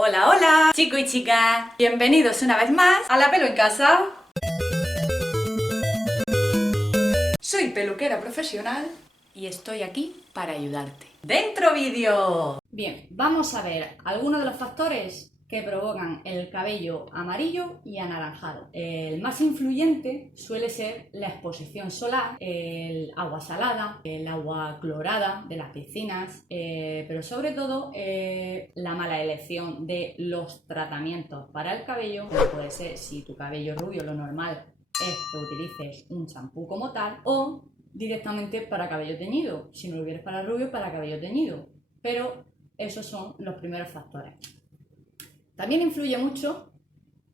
Hola, hola, chicos y chicas. Bienvenidos una vez más a La Pelo en Casa. Soy peluquera profesional y estoy aquí para ayudarte. ¡Dentro vídeo! Bien, vamos a ver algunos de los factores que provocan el cabello amarillo y anaranjado. El más influyente suele ser la exposición solar, el agua salada, el agua clorada de las piscinas, pero sobre todo la mala elección de los tratamientos para el cabello. Como puede ser, si tu cabello es rubio, lo normal es que utilices un champú como tal, o directamente para cabello teñido, si no lo quieres para rubio, para cabello teñido. Pero esos son los primeros factores. También influye mucho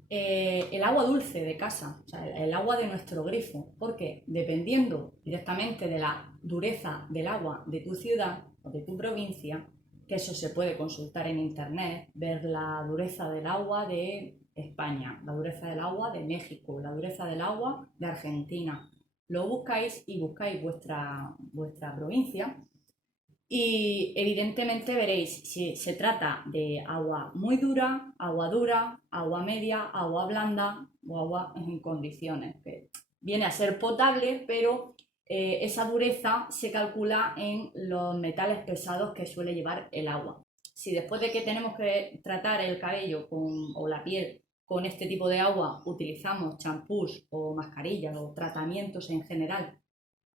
el agua dulce de casa, o sea, el agua de nuestro grifo, porque dependiendo directamente de la dureza del agua de tu ciudad o de tu provincia, que eso se puede consultar en internet, ver la dureza del agua de España, la dureza del agua de México, la dureza del agua de Argentina. Lo buscáis y buscáis vuestra provincia y evidentemente veréis si se trata de agua muy dura, agua media, agua blanda o agua en condiciones, que viene a ser potable, pero esa dureza se calcula en los metales pesados que suele llevar el agua. Si después de que tenemos que tratar el cabello o la piel con este tipo de agua utilizamos champús o mascarillas o tratamientos en general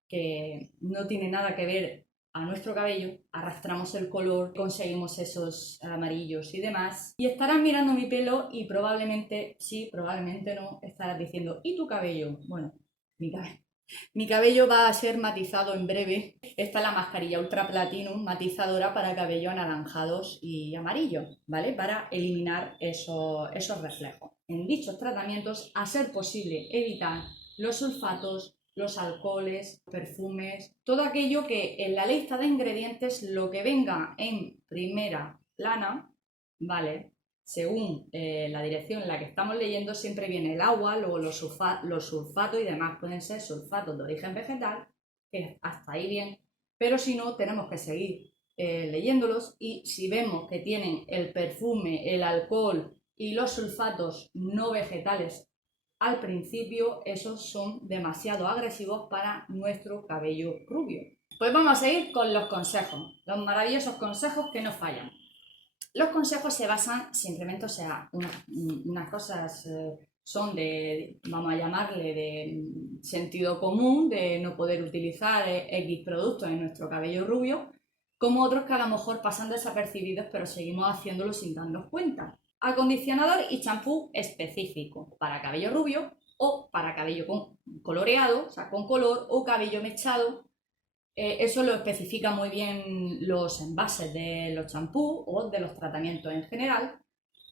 que no tiene nada que ver a nuestro cabello, arrastramos el color, conseguimos esos amarillos y demás. Y estarás mirando mi pelo y probablemente sí, probablemente no, estarás diciendo, ¿y tu cabello? Bueno, mi cabello va a ser matizado en breve. Esta es la mascarilla Ultra Platinum matizadora para cabello anaranjados y amarillos, ¿vale? Para eliminar esos reflejos. En dichos tratamientos, a ser posible, evitar los sulfatos, los alcoholes, perfumes, todo aquello que en la lista de ingredientes lo que venga en primera plana, ¿vale? Según la dirección en la que estamos leyendo, siempre viene el agua, luego los sulfatos y demás. Pueden ser sulfatos de origen vegetal, que hasta ahí bien, pero si no, tenemos que seguir leyéndolos y si vemos que tienen el perfume, el alcohol y los sulfatos no vegetales al principio, esos son demasiado agresivos para nuestro cabello rubio. Pues vamos a seguir con los consejos, los maravillosos consejos que no fallan. Los consejos se basan simplemente, o sea, unas cosas son de, vamos a llamarle, de sentido común, de no poder utilizar X productos en nuestro cabello rubio, como otros que a lo mejor pasan desapercibidos, pero seguimos haciéndolo sin darnos cuenta. Acondicionador y champú específico para cabello rubio o para cabello coloreado, o sea, con color, o cabello mechado. Eso lo especifican muy bien los envases de los champús o de los tratamientos en general.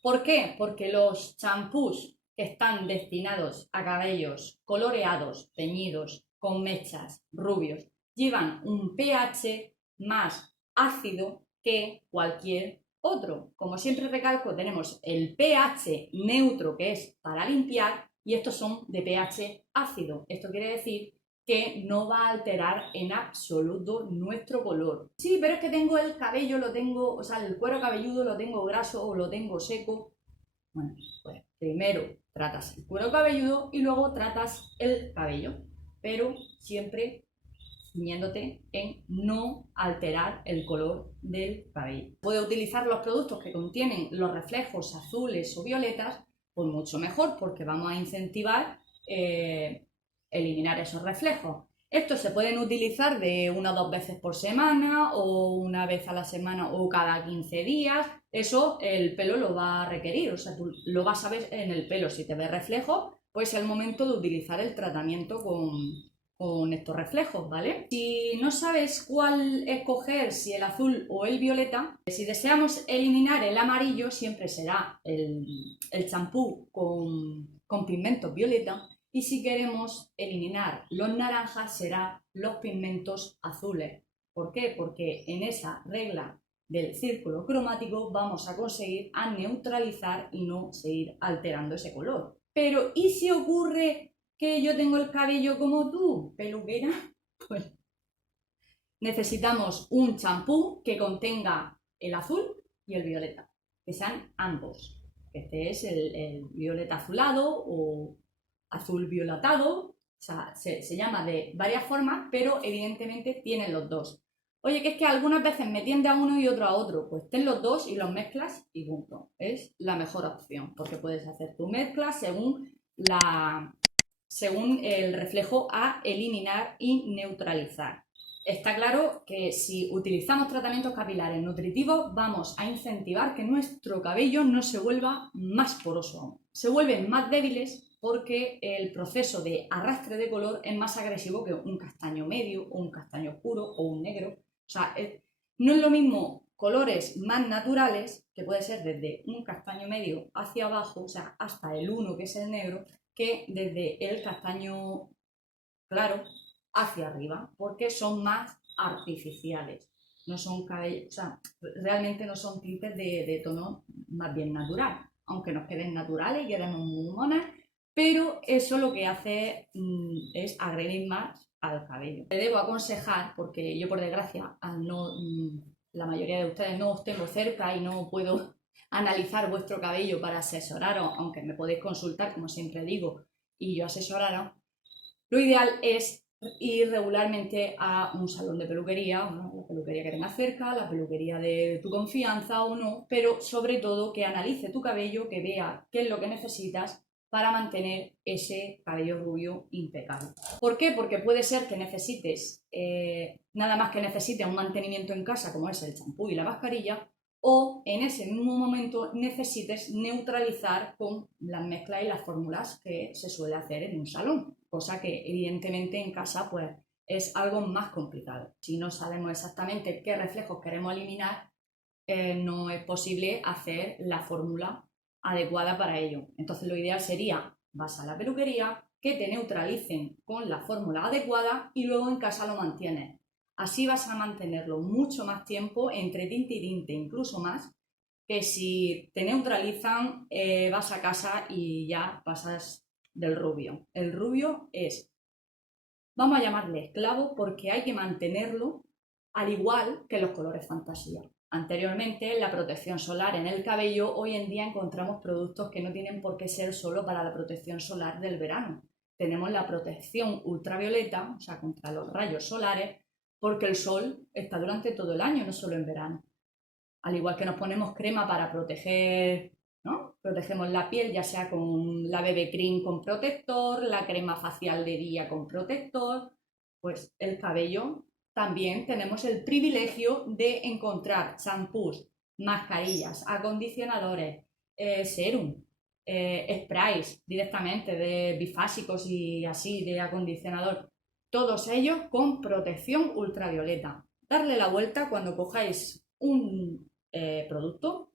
¿Por qué? Porque los champús que están destinados a cabellos coloreados, teñidos, con mechas, rubios, llevan un pH más ácido que cualquier otro. Como siempre recalco, tenemos el pH neutro, que es para limpiar, y estos son de pH ácido. Esto quiere decir que no va a alterar en absoluto nuestro color. Sí, pero es que tengo el cabello, lo tengo, o sea, el cuero cabelludo lo tengo graso o lo tengo seco. Bueno, pues primero tratas el cuero cabelludo y luego tratas el cabello, pero siempre ciñéndote en no alterar el color del cabello. Puede utilizar los productos que contienen los reflejos azules o violetas, pues mucho mejor, porque vamos a incentivar eliminar esos reflejos. Estos se pueden utilizar de 1 o 2 veces por semana o una vez a la semana o cada 15 días. Eso el pelo lo va a requerir, o sea, tú lo vas a ver en el pelo. Si te ves reflejo, pues es el momento de utilizar el tratamiento con estos reflejos, ¿vale? Si no sabes cuál escoger, si el azul o el violeta, si deseamos eliminar el amarillo, siempre será el champú con pigmentos violeta. Y si queremos eliminar los naranjas, será los pigmentos azules. ¿Por qué? Porque en esa regla del círculo cromático vamos a conseguir a neutralizar y no seguir alterando ese color. Pero ¿y si ocurre que yo tengo el cabello como tú, peluquera? Pues necesitamos un champú que contenga el azul y el violeta. que sean ambos. Este es el violeta azulado o azul violatado, o sea, se llama de varias formas, pero evidentemente tienen los dos. Oye, que es que algunas veces me tiende a uno y otro a otro, pues ten los dos y los mezclas y punto. Es la mejor opción, porque puedes hacer tu mezcla según el reflejo a eliminar y neutralizar. Está claro que si utilizamos tratamientos capilares nutritivos vamos a incentivar que nuestro cabello no se vuelva más poroso aún. Se vuelven más débiles porque el proceso de arrastre de color es más agresivo que un castaño medio o un castaño oscuro o un negro. O sea, no es lo mismo colores más naturales, que puede ser desde un castaño medio hacia abajo, o sea, hasta el 1 que es el negro, que desde el castaño claro hacia arriba, porque son más artificiales. No son cabellos, o sea, realmente no son tintes de tono más bien natural, aunque nos queden naturales y quedemos muy monas, pero eso lo que hace es agredir más al cabello. Te debo aconsejar, porque yo por desgracia, la mayoría de ustedes no os tengo cerca y no puedo analizar vuestro cabello para asesoraros, aunque me podéis consultar, como siempre digo, y yo asesoraros, lo ideal es ir regularmente a un salón de peluquería, la peluquería que tengas cerca, la peluquería de tu confianza o no, pero sobre todo que analice tu cabello, que vea qué es lo que necesitas para mantener ese cabello rubio impecable. ¿Por qué? Porque puede ser que necesites, nada más que necesites un mantenimiento en casa como es el champú y la mascarilla, o en ese mismo momento necesites neutralizar con las mezclas y las fórmulas que se suele hacer en un salón, cosa que evidentemente en casa pues es algo más complicado. Si no sabemos exactamente qué reflejos queremos eliminar, no es posible hacer la fórmula adecuada para ello. Entonces lo ideal sería, vas a la peluquería, que te neutralicen con la fórmula adecuada y luego en casa lo mantienes. Así vas a mantenerlo mucho más tiempo entre tinte y tinte, incluso más, que si te neutralizan, vas a casa y ya pasas del rubio. El rubio es, vamos a llamarle esclavo, porque hay que mantenerlo al igual que los colores fantasía. Anteriormente, la protección solar en el cabello, hoy en día encontramos productos que no tienen por qué ser solo para la protección solar del verano. Tenemos la protección ultravioleta, o sea, contra los rayos solares, porque el sol está durante todo el año, no solo en verano. Al igual que nos ponemos crema para proteger, ¿no? Protegemos la piel, ya sea con la BB Cream con protector, la crema facial de día con protector, pues el cabello también tenemos el privilegio de encontrar champús, mascarillas, acondicionadores, serum, sprays directamente de bifásicos y así de acondicionador, todos ellos con protección ultravioleta. Darle la vuelta cuando cojáis un producto,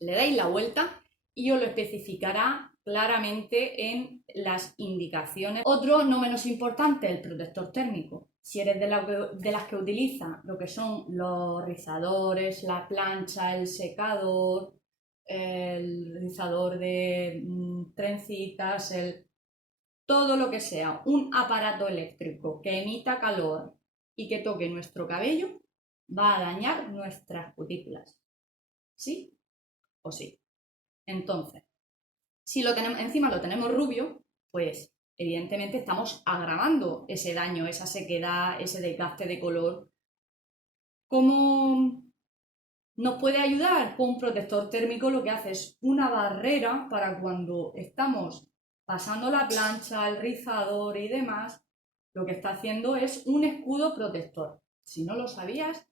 le dais la vuelta y os lo especificará claramente en las indicaciones. Otro no menos importante, el protector térmico. Si eres de las que utiliza lo que son los rizadores, la plancha, el secador, el rizador de trencitas, todo lo que sea un aparato eléctrico que emita calor y que toque nuestro cabello, va a dañar nuestras cutículas. ¿Sí o sí? Entonces, si lo tenemos, encima lo tenemos rubio, pues evidentemente estamos agravando ese daño, esa sequedad, ese desgaste de color. ¿Cómo nos puede ayudar? Con un protector térmico lo que hace es una barrera para cuando estamos pasando la plancha, el rizador y demás, lo que está haciendo es un escudo protector. Si no lo sabías,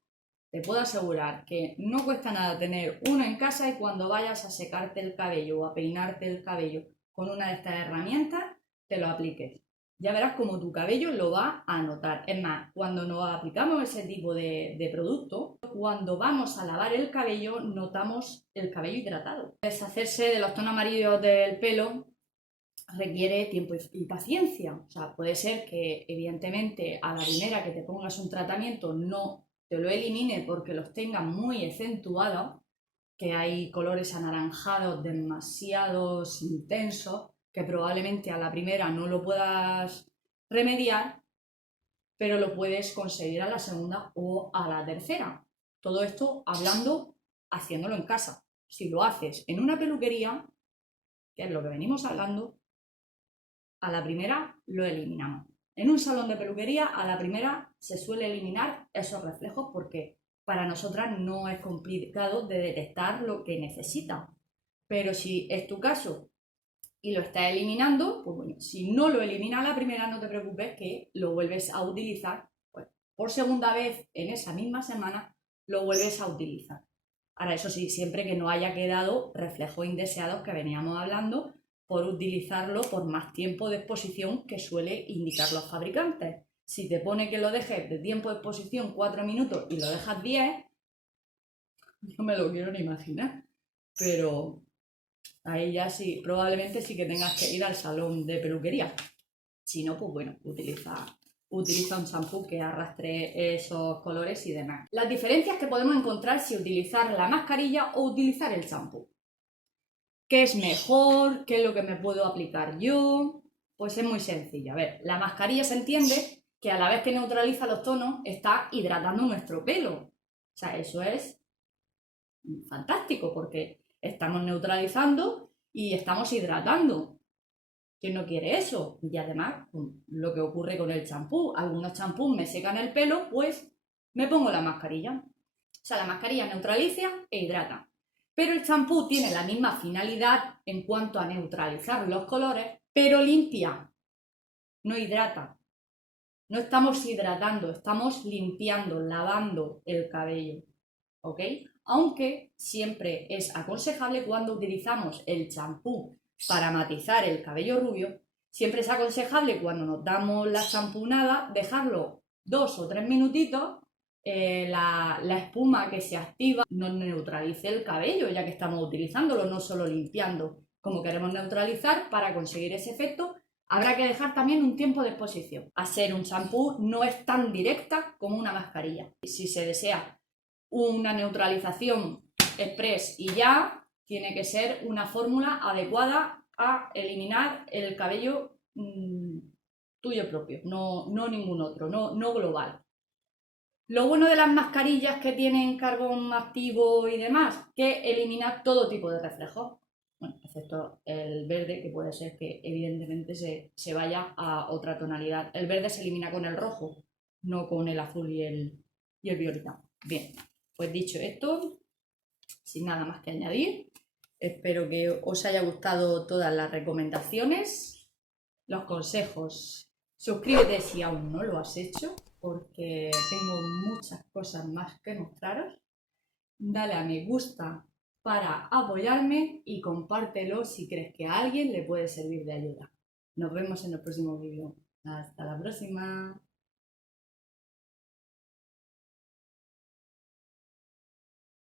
te puedo asegurar que no cuesta nada tener uno en casa y cuando vayas a secarte el cabello o a peinarte el cabello con una de estas herramientas, te lo apliques. Ya verás cómo tu cabello lo va a notar. Es más, cuando nos aplicamos ese tipo de producto, cuando vamos a lavar el cabello, notamos el cabello hidratado. Deshacerse de los tonos amarillos del pelo requiere tiempo y paciencia. O sea, puede ser que evidentemente a la primera que te pongas un tratamiento no te lo elimine porque los tenga muy acentuados, que hay colores anaranjados demasiado intensos que probablemente a la primera no lo puedas remediar, pero lo puedes conseguir a la segunda o a la tercera. Todo esto hablando, haciéndolo en casa. si lo haces en una peluquería, que es lo que venimos hablando, a la primera lo eliminamos. En un salón de peluquería, a la primera se suele eliminar esos reflejos porque para nosotras no es complicado de detectar lo que necesita. Pero si es tu caso y lo estás eliminando, pues bueno, si no lo eliminas a la primera, no te preocupes que lo vuelves a utilizar, pues, por segunda vez en esa misma semana, lo vuelves a utilizar. Ahora, eso sí, siempre que no haya quedado reflejos indeseados que veníamos hablando, por utilizarlo por más tiempo de exposición que suele indicar los fabricantes. Si te pone que lo dejes de tiempo de exposición 4 minutos y lo dejas 10, no me lo quiero ni imaginar. Pero ahí ya sí, probablemente sí que tengas que ir al salón de peluquería. Si no, pues bueno, utiliza un champú que arrastre esos colores y demás. Las diferencias que podemos encontrar si utilizar la mascarilla o utilizar el champú. ¿Qué es mejor? ¿Qué es lo que me puedo aplicar yo? Pues es muy sencillo. A ver, la mascarilla se entiende que a la vez que neutraliza los tonos, está hidratando nuestro pelo. O sea, eso es fantástico porque estamos neutralizando y estamos hidratando. ¿Quién no quiere eso? Y además, lo que ocurre con el champú. Algunos champús me secan el pelo, pues me pongo la mascarilla. O sea, la mascarilla neutraliza e hidrata. Pero el champú tiene la misma finalidad en cuanto a neutralizar los colores, pero limpia, no hidrata. No estamos hidratando, estamos limpiando, lavando el cabello, ¿ok? Aunque siempre es aconsejable cuando utilizamos el champú para matizar el cabello rubio, siempre es aconsejable cuando nos damos la champunada dejarlo 2 o 3 minutitos, la espuma que se activa nos neutralice el cabello ya que estamos utilizándolo, no solo limpiando como queremos neutralizar. Para conseguir ese efecto habrá que dejar también un tiempo de exposición. Hacer un champú no es tan directa como una mascarilla. Si se desea una neutralización express y ya, tiene que ser una fórmula adecuada a eliminar el cabello tuyo propio, no ningún otro, no global. Lo bueno de las mascarillas que tienen carbón activo y demás, que elimina todo tipo de reflejos. Bueno, excepto el verde, que puede ser que evidentemente se vaya a otra tonalidad. El verde se elimina con el rojo, no con el azul y el violeta. Bien, pues dicho esto, sin nada más que añadir, espero que os haya gustado todas las recomendaciones, los consejos. Suscríbete si aún no lo has hecho, porque tengo muchas cosas más que mostraros. Dale a me gusta para apoyarme y compártelo si crees que a alguien le puede servir de ayuda. Nos vemos en el próximo vídeo. Hasta la próxima.